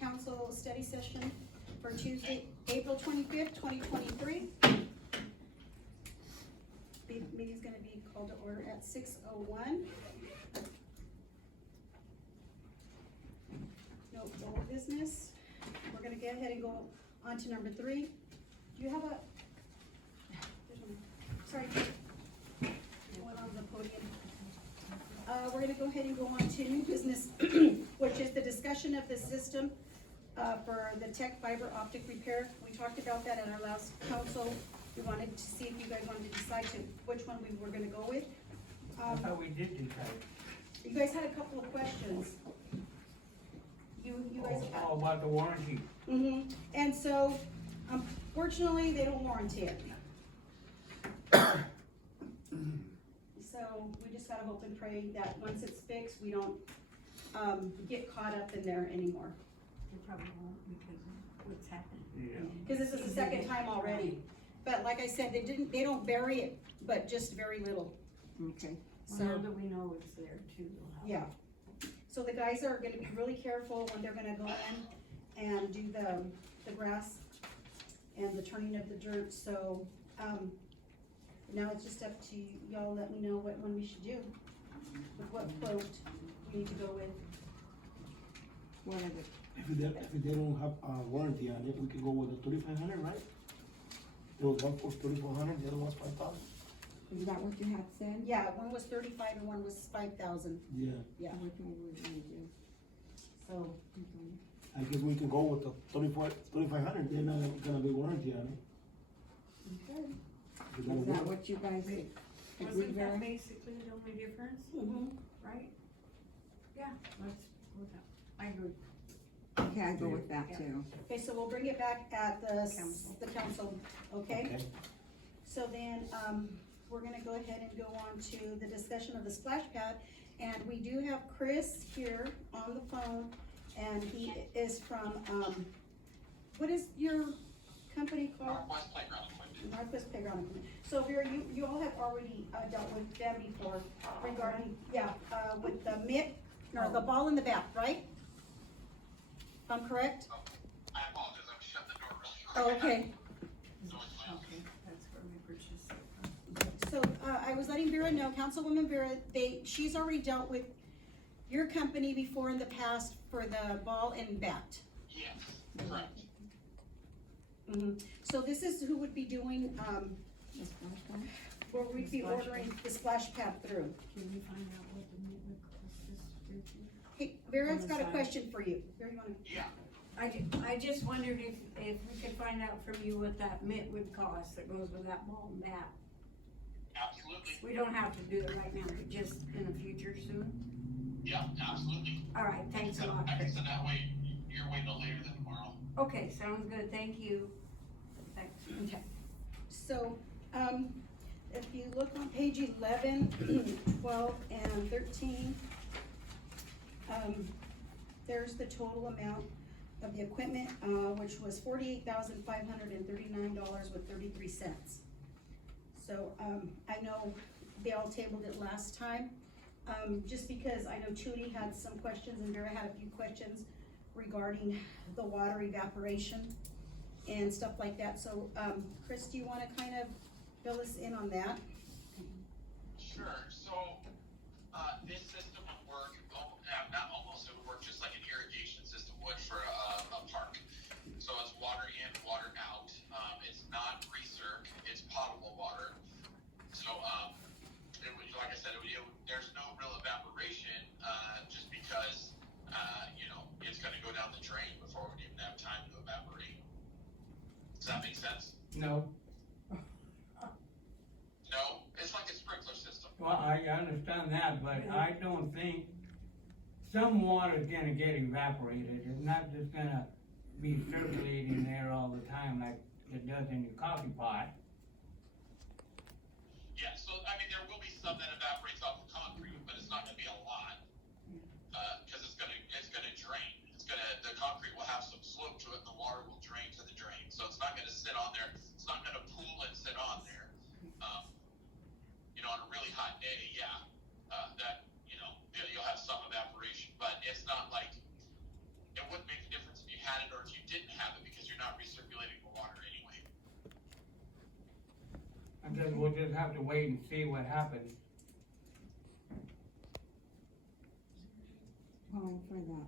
council study session for Tuesday, April 25th, 2023. The meeting's gonna be called to order at 6:01. No old business. We're gonna go ahead and go on to number 3. Do you have a, there's one. Sorry. One on the podium. We're gonna go ahead and go on to new business, which is the discussion of the system for the tech fiber optic repair. We talked about that at our last council. We wanted to see if you guys wanted to decide which one we were gonna go with. I thought we did decide. You guys had a couple of questions. You guys. Oh, about the warranty. And so, unfortunately, they don't warranty it. So, we just gotta hope and pray that once it's fixed, we don't, get caught up in there anymore. You probably won't because of what's happened. Yeah. Cause this is the second time already. But like I said, they don't bury it, but just very little. Okay. So- So now that we know it's there too, will help. Yeah. So the guys are gonna be really careful when they're gonna go in and do the grass and the turning of the dirt, so, now it's just up to y'all, let me know what one we should do. With what quote we need to go with. Whatever. If they don't have a warranty on it, we can go with the 3,500, right? It was one for 3,400, the other one's 5,000. Is that what you had said? Yeah, one was 35 and one was 5,000, Yeah, yeah, Which one were we gonna do? so, I guess we can go with the 3,500, they're not gonna be warranty on it. okay. Is that Is that work? what you guys agreed Wasn't that on? basically the only difference, right? Yeah, let's go with that. I agree. Okay, I go with that Yeah. too. Okay, so we'll bring it back at Council. the council, okay? So then, we're gonna go ahead and go on to the discussion of the splash pad. And we do have Chris here on the phone, and he is from, what is your company called? Northwest Playground Equipment. Northwest Playground Equipment. So Vera, you all have already, dealt with them before regarding, with the mitt, or the ball in the bat, right? If I'm correct? I apologize, I was shutting the door earlier. Oh, okay. So it's my office. Okay, that's where we purchased. So, I was letting Vera know, Councilwoman Vera, she's already dealt with your company before in the past for the ball and bat. Yes, correct. So this is who would be doing, The splash pad? where we'd be ordering the splash pad through. Can we find out what the new would cost us? Hey, Vera's got a Side. question for you. Vera, you wanna? Yeah, I just wondered if we could find out from you what that mitt would cost that goes with that ball and bat. absolutely. We don't have to do it right now, but just in the future soon. Yeah, absolutely. All right, thanks a lot. I can send that way, you're waiting no later than tomorrow. Okay, sounds good, thank you. Thanks. Okay. So, if you look on page 11, 12, and 13, there's the total amount of the equipment, which was $48,539.33. So, I know they all tabled it last time, just because I know Tootie had some questions and Vera had a few questions regarding the water evaporation and stuff like that. So, Chris, do you wanna kind of fill us in on that? Sure, so, this system would work, not almost, it would work just like an irrigation system would for a park. So it's water in, water out, it's not recirc, it's potable water. So, it would, like I said, there's no real evaporation, just because, it's gonna go down the drain before we even have time to evaporate. Does that make sense? No, No, it's like a sprinkler system. well, I understand that, but I don't think some water's gonna get evaporated. It's not just gonna be circulating there all the time like it does in your coffee pot. Yeah, so, I mean, there will be some that evaporates off the concrete, but it's not gonna be a lot. Cause it's gonna drain. The concrete will have some slope to it and the water will drain to the drain. So it's not gonna sit on there, it's not gonna pool and sit on there. On a really hot day, you'll have some evaporation, but it's not like, it wouldn't make a difference if you Because we'll just have to wait and see what happens. Calling for that.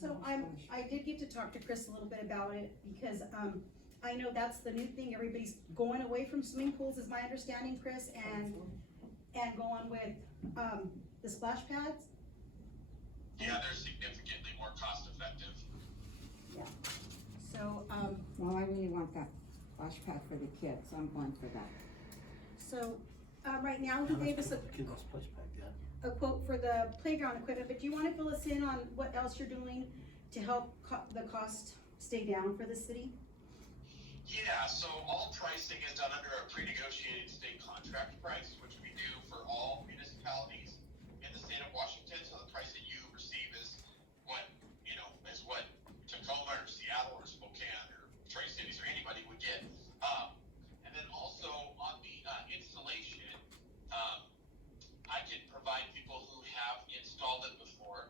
So I did get to talk to Chris a little bit about it, because, I know that's the new thing, everybody's going away from swimming pools, is my understanding, Chris, and going with, the splash pads. Yeah, they're significantly more cost effective. So, Well, I really want that splash pad for the kids, so I'm going for that. so, right now, he gave us a Kids on splash pad, yeah. quote for the playground equipment, but do you wanna fill us in on what else you're doing to help the cost stay down for the city? Yeah, so all pricing is done under a pre-negotiated state contract price, which we do for all municipalities in the state of Washington. So the price that you receive is what, is what Tacoma or Seattle or Spokane or Tri-Cities or anybody would get. And then also on the installation, I can provide people who have installed it before,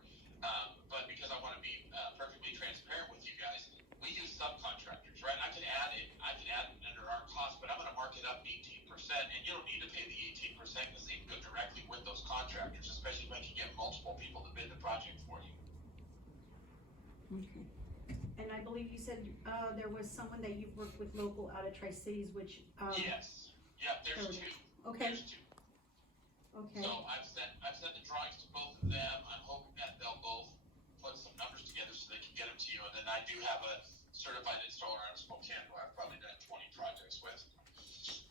but because I want to be perfectly transparent with you guys, we use subcontractors, right? I can add it under our cost, but I'm going to mark it up 18%, and you don't need to pay the 18% because they can go directly with those contractors, especially when you get multiple people to bid the project for you. Okay. And I believe you said, there was someone that you've worked with local out of Tri-Cities, which, Yes. Yep. There's two. okay, There's two. okay, So I've sent the drawings to both of them. I'm hoping that they'll both put some numbers together so they can get them to you. And then I do have a certified installer out of Spokane who I've probably done 20 projects with.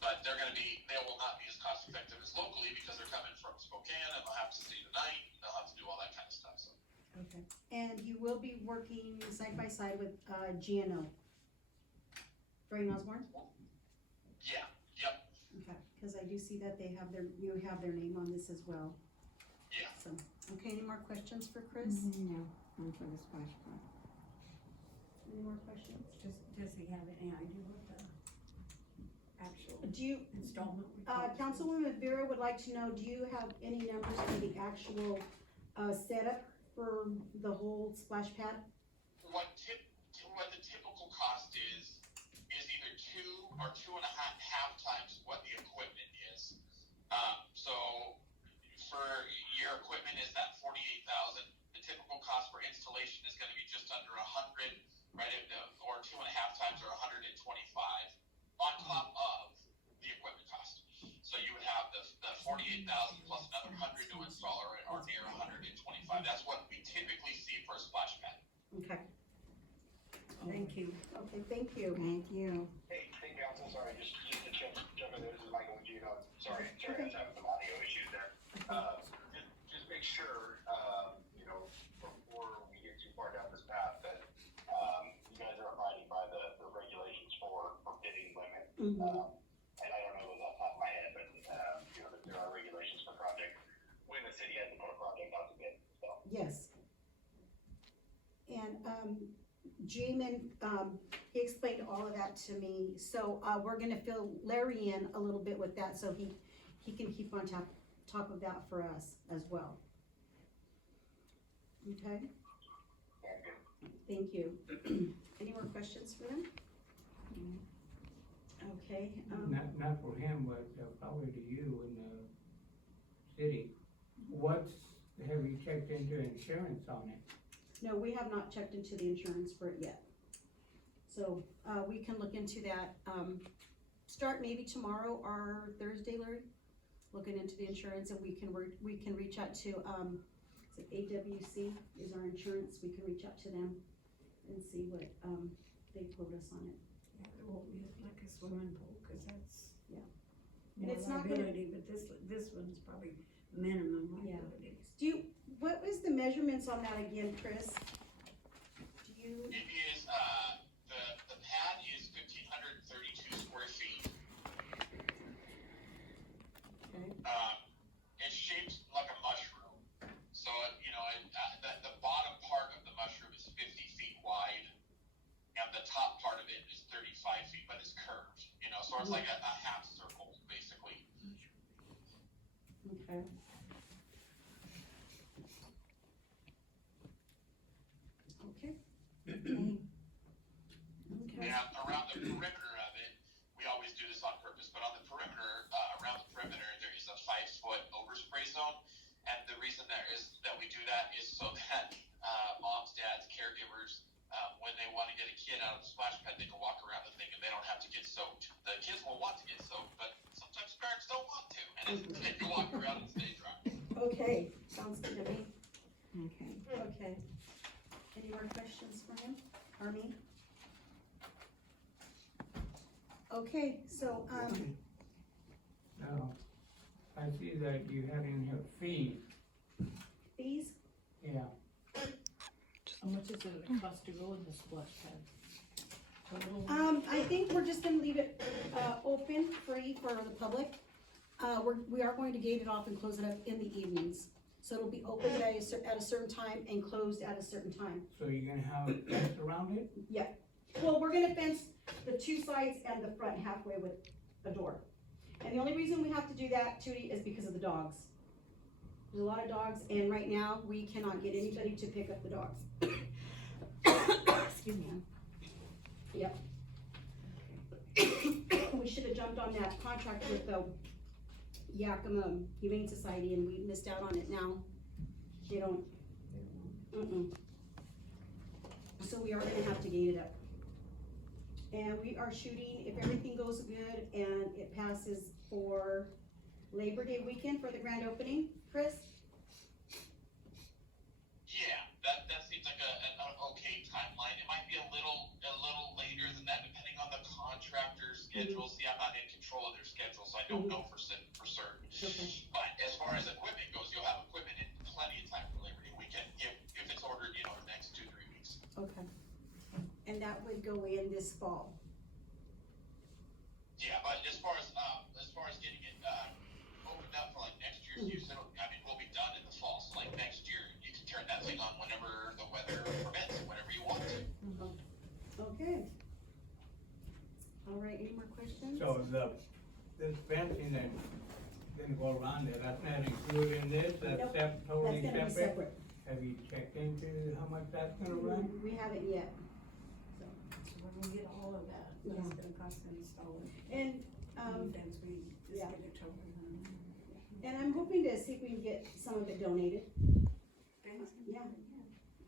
But they will not be as cost effective as locally because they're coming from Spokane and they'll have to stay the night. They'll have to do all that kind of stuff. So okay. And you will be working side by side with, GNO. Brain Osborne? yeah, yep, Okay, cause I do see that you have their name on this as well. yeah. So, okay, any more questions for Chris? No, I'm for the splash pad. Any more questions? Does he have any idea what the actual Do you, installment would cost? Councilwoman Vera would like to know, do you have any numbers for the actual, setup for the whole splash pad? What the typical cost is either 2 or 2.5 times what the equipment is. So for your equipment is that 48,000. The typical cost for installation is going to be just under 100, right? Or 2.5 times or 125 on top of the equipment cost. So you would have the 48,000 plus another 100 to install or near 125. That's what we typically see for a splash pad. Okay, Thank you. okay, thank you. Thank you. Hey, council, sorry, just to jump in there, this is Michael and Gino, sorry, I was having some audio issues there. Just make sure, before we get too far down this path, that, you guys are abiding by the regulations for bidding limit. Mhm. And I don't know those off the top of my head, but, that there are regulations for project, when the city has to put a project out to bid, so. Yes. And, Jamin, he explained all of that to me, so, we're gonna fill Larry in a little bit with that, so he can keep on top of that for us as well. Okay, Sounds good. thank you. Any more questions for them? Okay, Not for him, but probably to you and the city. Have you checked into insurance on it? no, we have not checked into the insurance for it yet. So, we can look into that, start maybe tomorrow or Thursday, Larry, looking into the insurance, and we can reach out to, is it AWC is our insurance, we can reach out to them and see what, they quote us on it. Yeah, it won't be like a swimming pool, cause that's. Yeah. More And it's not gonna- liability, but this one's probably minimum Yeah. liability. What was the measurements on that again, Chris? Do you, It is, the pad is 1,532 square feet. okay, It's shaped like a mushroom. So, the bottom part of the mushroom is 50 feet wide, and the top part of it is 35 feet, but it's curved, so it's like a half circle, basically. okay. Okay. Okay. And around the perimeter of it, we always do this on purpose, but on the perimeter, campers, when they want to get a kid out of the splash pad, they can walk around the thing and they don't have to get soaked. The kids will want to get soaked, but sometimes parents don't want to, and they can walk around and stay dry. Okay, sounds good to me. Okay. Okay. Any more questions for him, or me? Okay, so, Now, I see that you had in here fees, fees, yeah. How much is it gonna cost to go in the splash pad? Total? I think we're just gonna leave it, open, free for the public. We are going to gate it off and close it up in the evenings. So it'll be open at a certain time and closed at a certain time. So you're gonna have a fence around it? Yeah. Well, we're gonna fence the two sides and the front halfway with a door. And the only reason we have to do that, Tootie, is because of the dogs. There's a lot of dogs, and right now, we cannot get anybody to pick up the dogs. Excuse me. Yep. We should have jumped on that contract with the Yakima Humane Society, and we missed out on it now. They don't, So we are gonna have to gate it up. And we are shooting, if everything goes good and it passes for Labor Day weekend for the grand opening, Chris? Yeah, that seems like an okay timeline. It might be a little later than that, depending on the contractor's schedule. See, I'm not in control of their schedule, so I don't know for certain. Okay. But as far as equipment goes, you'll have equipment in plenty of time for Labor Day weekend, if it's ordered, the next 2-3 weeks. Okay. And that would go in this fall. Yeah, but as far as getting it, opened up for like next year's use, we'll be done in the fall, so like next year, you can turn that thing on whenever the weather permits, whenever you want to. Okay. All right, any more questions? So this fencing that's gonna go around it, that's not included in this, that's Nope. totally That's gonna be separate? separate. Have you checked into how much that's gonna run? We haven't yet. So we're gonna get all of that, Yeah. that's gonna cost to install it. And, And then we just yeah. get it total. and I'm hoping to see if we can get some of it donated. Yeah.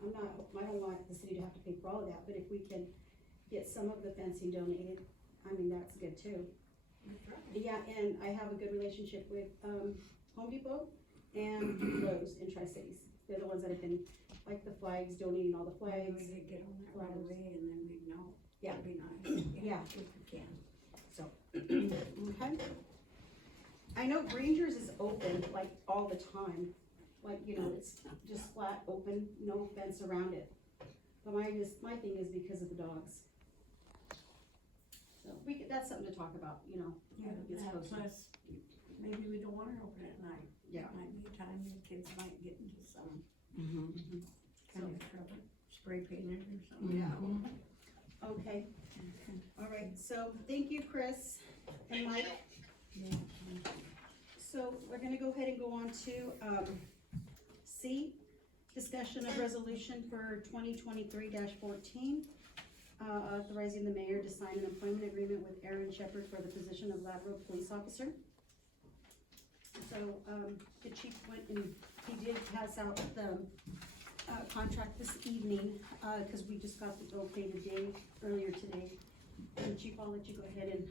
I don't want the city to have to pay for all of that, but if we can get some of the fencing donated, that's good too. Yeah, and I have a good relationship with, Home Depot and Lowe's in Tri-Cities. They're the ones that have been, like the flags, donating all the Maybe flags. we could get on that right away and then we'd know. Yeah. That'd be nice. Yeah. If we can. So, okay. I know Granger's is open like all the time, like, it's just flat open, no fence around it. But my thing is because of the dogs. So that's something to talk about, Yeah, when it gets closer. plus, maybe we don't wanna open it at night. Yeah. Might be a time the kids might get into some Mm-hmm. kind of trouble, spray painted or something. Yeah. Okay, all right, so thank you, Chris and Mike. So we're gonna go ahead and go on to, C, discussion of resolution for 2023-14, authorizing the mayor to sign an employment agreement with Aaron Shepherd for the position of lateral police officer. So, the chief went and he did pass out the, contract this evening, cause we just got the okay today, earlier today. And Chief, I'll let you go ahead and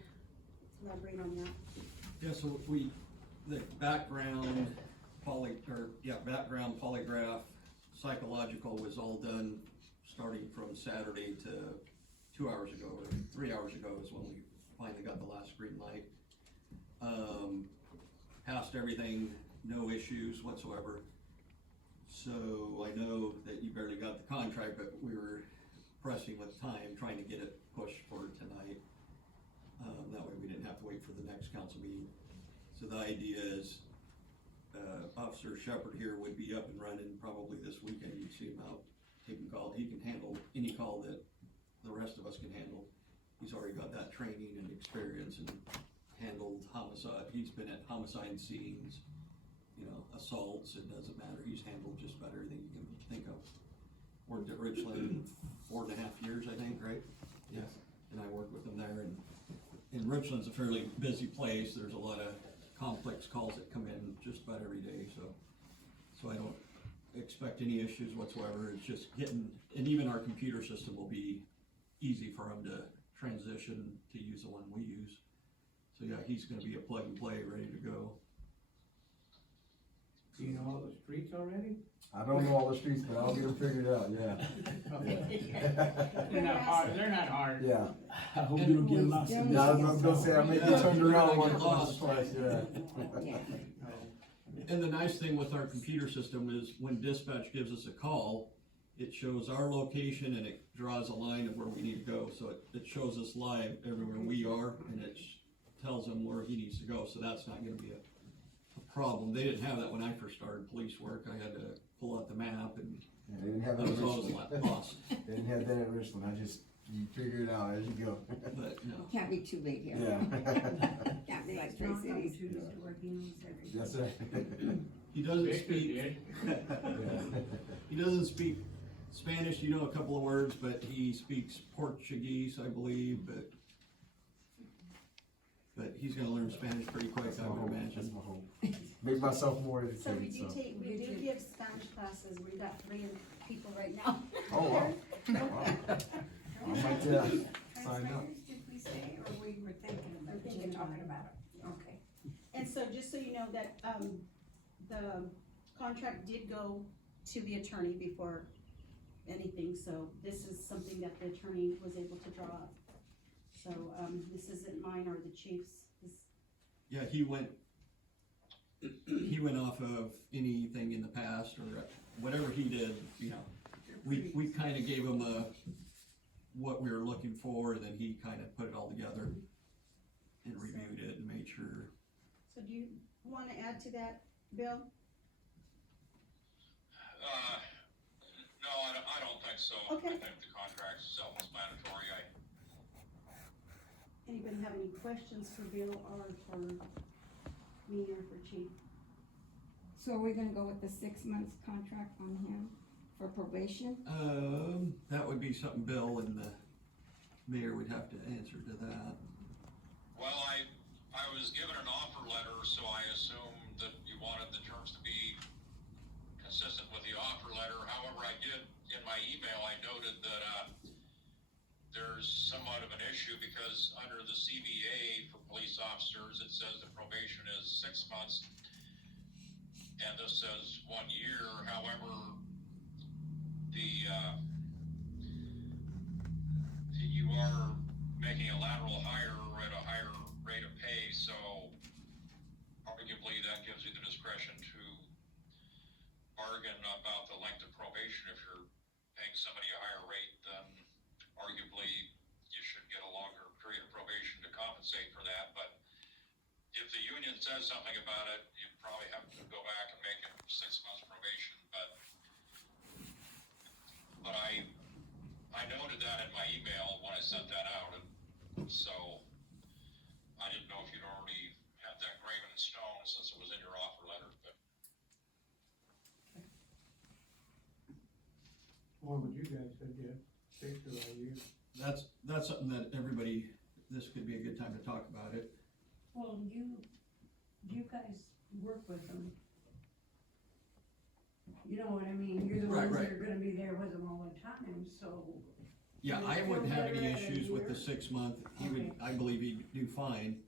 elaborate on that. Yeah, so the background background polygraph, psychological was all done starting from Saturday to 2 hours ago, or 3 hours ago is when we finally got the last green light. Passed everything, no issues whatsoever. So I know that you barely got the contract, but we were pressing with time, trying to get it pushed for tonight. That way we didn't have to wait for the next council meeting. So the idea is, Officer Shepherd here would be up and running probably this weekend. You'd see him out taking call. He can handle any call that the rest of us can handle. He's already got that training and experience and handled homicide. He's been at homicide scenes, assaults, it doesn't matter. He's handled just about everything you can think of. Worked at Richland 4.5 years, I think, right? Yes. And I worked with him there, and Richland's a fairly busy place. There's a lot of complex calls that come in just about every day, so I expect any issues whatsoever, it's just getting, and even our computer system will be easy for him to transition to use the one we use. So yeah, he's gonna be a plug and play, ready to go. Do you know all the streets already? I don't know all the streets, but I'll get them figured out, yeah. They're not hard, they're not hard. Yeah. I hope you don't get lost in Yeah, I this. was gonna say, I may Yeah, get turned you're around gonna once get or lost. twice, yeah. Yeah. And the nice thing with our computer system is when dispatch gives us a call, it shows our location and it draws a line of where we need to go. So it shows us live everywhere we are, and it tells him where he needs to go, so that's not gonna be a problem. They didn't have that when I first started police work. I had to pull out the map, and Yeah, they didn't have I that at was always Richland. lost. They didn't have that at Richland, you figure it out as you go. But, no. Can't be too late here. Yeah. Can't be like It's Trace not on Cities. Tuesday where he knows everything. That's right. He doesn't Victor speak, did. Yeah. he doesn't speak Spanish, you know a couple of words, but he speaks Portuguese, I believe, but he's gonna learn Spanish pretty quick, That's I my would hope, that's imagine. my hope. Make myself more So we educated, so. we do give Spanish classes, we got 3 people right now. Oh, wow. Wow. I might, sign up. Translators, did we say, or we were thinking about it, Thinking talking about about it? Okay. And so just so you know that, the contract did go to the attorney before anything, so this is something that the attorney was able to draw up. So, this isn't mine or the chief's, this, Yeah, he went off of anything in the past or whatever he did, you know. We kinda gave him what we were looking for, and then he kinda put it all together and reviewed it and made sure. so do you wanna add to that, Bill? No, I don't think so. Okay. I think the contract is self-explanatory. Anybody have any questions for Bill or for me or for chief? So are we gonna go with the 6 months contract on him for probation? That would be something Bill and the mayor would have to answer to that. Well, I was given an offer letter, so I assumed that you wanted the terms to be consistent with the offer letter. However, I did, in my email, I noted that, there's somewhat of an issue because under the CBA for police officers, it says the probation is 6 months. And this says 1 year. However, you are making a lateral hire at a higher rate of pay, so arguably that gives you the discretion to bargain about the length of probation. If you're paying somebody a higher rate, then arguably you should get a longer period of probation to compensate for that. But if the union says something about it, you probably have to go back and make it 6 months probation. But I noted that in my email when I sent that out, and so I didn't know if you'd already had that graven in stone since it was in your offer letter, but. What would you guys suggest, 6 or a year? That's something that everybody, this could be a good time to talk about it. Well, you guys work with them. You know what I mean? You're the Right, ones right. that are gonna be there with them all the time, so. Yeah, You I feel wouldn't have better any at a issues with the year? 6 month. He would, Okay. I believe he'd do fine.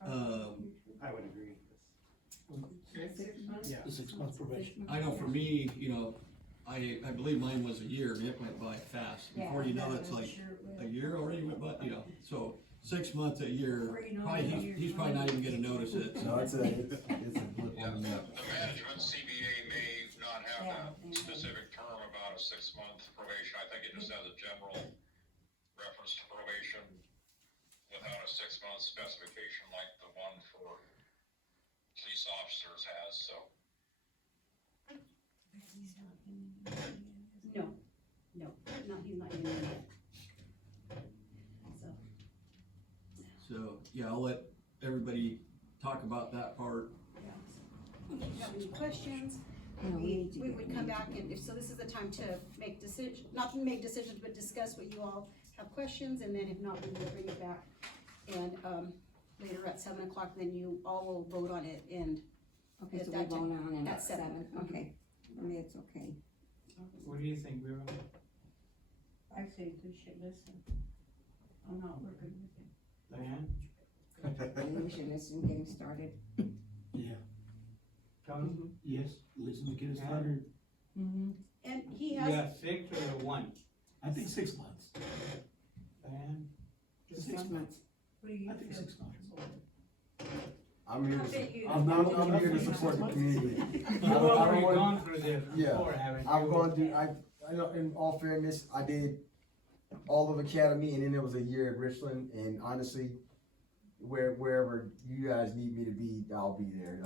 I would agree. 6 months? Yeah, the 6 month probation. I know for me, you know, I believe mine was a year and it went by fast. Before you know, Yeah, it's I'm like sure it will. a year already went by, you know, so 6 months, a year, Before you know probably, it, he's probably not even gonna notice it. No, it's a blip Yeah, on the map. the management CBA may not have Yeah. a specific term about a 6 month probation. I think it just has a general reference to probation without a 6 month specification like the one for police officers has, so. No, he's not in there yet. So, So, yeah, I'll let everybody talk about that part. yeah. If you have any questions, No, we need to we get would an come back and, so this is the time to make not to make decisions, but discuss what you all have questions, and then if not, we will bring it back. And, later at 7 o'clock, then you all will vote on it, and Okay, so At we're that going time, on in at at 7. 7, okay. For me, it's okay. What do you think, Vera? I say we should listen. I'm not working with him. Diane? Maybe we should listen, get him started. Yeah, Tony? yes, listen to get it Yeah. started. Mm-hmm. And he has, Yeah, 6 or 1? I think 6 months. Diane? 6 months. What do you I think feel? 6 months. I'm here How to, about you? I'm here to support the community. You've I don't already want- gone through this Yeah. before, haven't you? I'm going to, I know, in all fairness, I did all of Academy and then there was a year at Richland, and honestly, wherever you guys need me to be, I'll be there.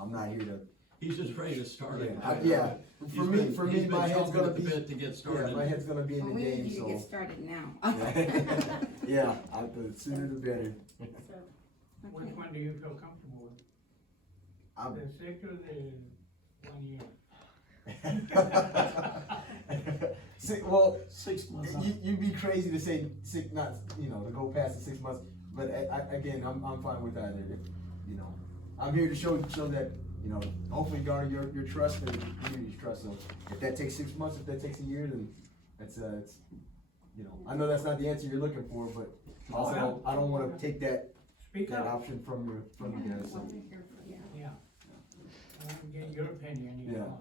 I'm not here to, He's just ready to start it. yeah. He's For me, been my head's chomping gonna at the be, bit to get yeah, started. my head's gonna be in Well, the we need game, you to so. get started now. Yeah, the sooner the better. so, Which Okay. one do you feel comfortable with? I'm- The 6 or the 1 year? See, well, 6 months. you'd be crazy to say six, not, to go past the 6 months, but again, I'm fine with either, I'm here to show that, hopefully garner your trust and the community's trust, so if that takes 6 months, if that takes a year, then it's, I know that's not the answer you're looking for, but also, I don't wanna take that Speak up. option from you guys, so. Yeah. I want to get your opinion, you Yeah. know.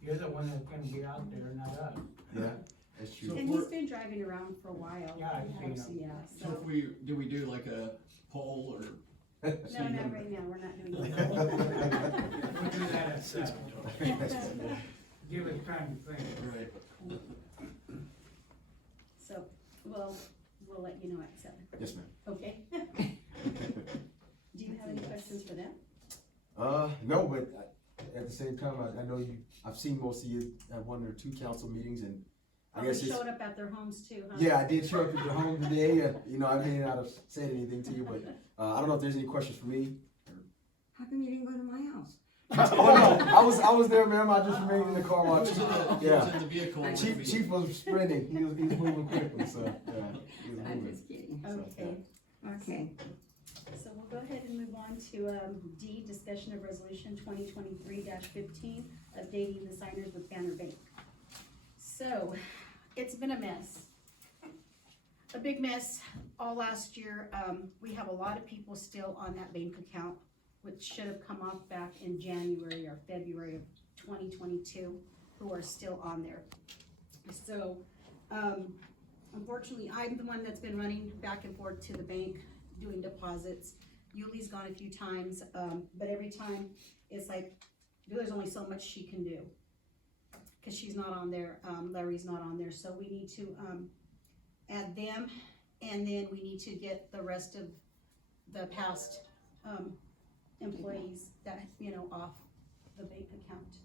You're the one that's gonna be out there, not us. Yeah, that's true. and he's been driving around for a while. Yeah, I've seen him. Yeah, So if do we do like a poll or? No, not right now, we're not doing We'll that. do that at 7. Give us time to think. Right. So, we'll let you know at 7, Yes, ma'am. okay? Do you have any questions for them? No, but at the same time, I know I've seen most of you at 1 or 2 council meetings, and I Oh, guess we it's, showed up at their homes too, huh? yeah, I did show up at your home today, I may not have said anything to you, but, I don't know if there's any questions for me. How come you didn't go to my house? Oh, no, I was there, ma'am, I just remained in the car He while was in the yeah. vehicle. when we- Chief was sprinting, he was moving quickly, so, yeah, he was I'm moving. just kidding. Okay, Okay. so we'll go ahead and move on to, D, discussion of resolution 2023-15, updating the signers with Banner Bank. So, it's been a mess. A big mess all last year. We have a lot of people still on that bank account, which should have come off back in January or February of 2022, who are still on there. So, unfortunately, I'm the one that's been running back and forth to the bank, doing deposits. Yuli's gone a few times, but every time, it's like, there's only so much she can do. Cause she's not on there, Larry's not on there, so we need to, add them, and then we need to get the rest of the past, employees that, off the bank account.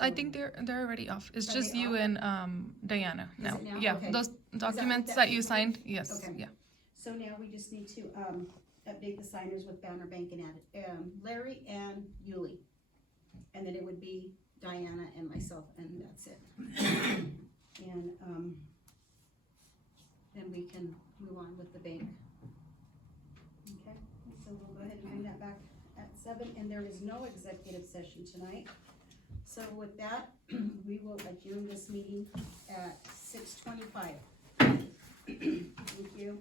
I So- think they're already off. It's Are just they you off? and Diana Is now. it now? Yeah, Okay. those documents that that you people? signed. Yes. Okay. Yeah. So now we just need to, update the signers with Banner Bank and add, Larry and Yuli. And then it would be Diana and myself, and that's it. And, then we can move on with the bank. Okay, so we'll go ahead and bring that back at 7, and there is no executive session tonight. So with that, we will adjourn this meeting at 6:25. Thank you.